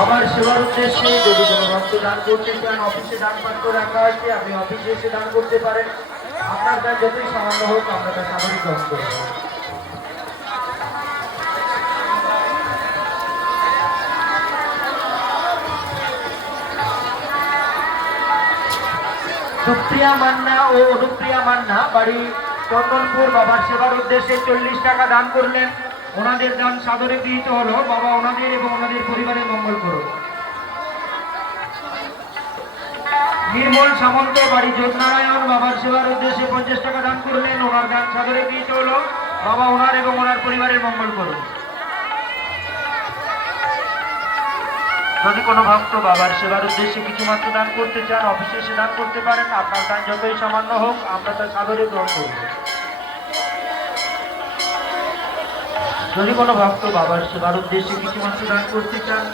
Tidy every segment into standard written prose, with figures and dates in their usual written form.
বাবার সেবার উদ্দেশ্যে যদি কোনো ভক্ত দান করতে চান, অফিসে দান পাত্র রাখা আছে, আপনি অফিসে এসে দান করতে পারেন। আপনার দান যতই সামান্য হোক আমরা তা সাদরে গ্রহণ করব। সুপ্রিয়া মান্না ও অনুপ্রিয়া মান্না বাড়ি চন্দনপুর বাবার সেবার উদ্দেশ্যে 40 টাকা দান করলেন। ওনাদের দান সাদরে গৃহীত হলো। বাবা ওনাদের এবং ওনাদের পরিবারের মঙ্গল করুন। নির্মল সামন্ত বাড়ি যোধনারায়ণ বাবার সেবার উদ্দেশ্যে 50 টাকা দান করলেন। ওনার দান সাদরে গৃহীত হলো। বাবা ওনার এবং ওনার পরিবারের মঙ্গল করুন। যদি কোনো ভক্ত বাবার সেবার উদ্দেশ্যে কিছু মাত্র দান করতে চান, অফিসে এসে দান করতে পারেন। আপনার দান যতই সামান্য হোক আমরা তা সাদরে গ্রহণ করব। যদি কোনো ভক্ত বাবার সেবার উদ্দেশ্যে কিছু মাত্র দান করতে চান,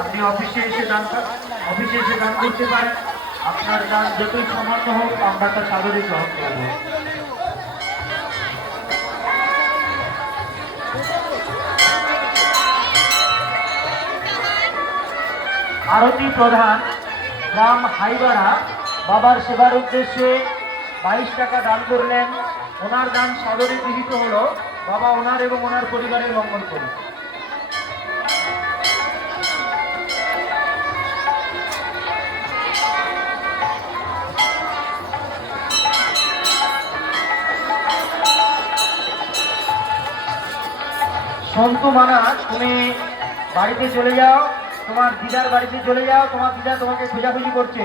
আপনি অফিসে এসে দান করতে পারেন। আপনার দান যতই সামান্য হোক আমরা তা সাদরে গ্রহণ করব। আরতি প্রধান গ্রাম হাইবাড়া বাবার সেবার উদ্দেশ্যে 22 টাকা দান করলেন। ওনার দান সাদরে গৃহীত হলো। বাবা ওনার এবং ওনার পরিবারের মঙ্গল করুন। সন্তু মানা, তুমি বাড়িতে চলে যাও, তোমার দিদার বাড়িতে চলে যাও, তোমার দিদা তোমাকে খোঁজাখুঁজি করছে।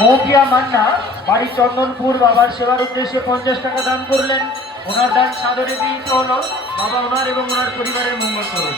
মৌপিয়া মান্না বাড়ি চন্দনপুর বাবার সেবার উদ্দেশ্যে 50 টাকা দান করলেন। ওনার দান সাদরে গৃহীত হলো। বাবা ওনার এবং ওনার পরিবারের মঙ্গল করুন।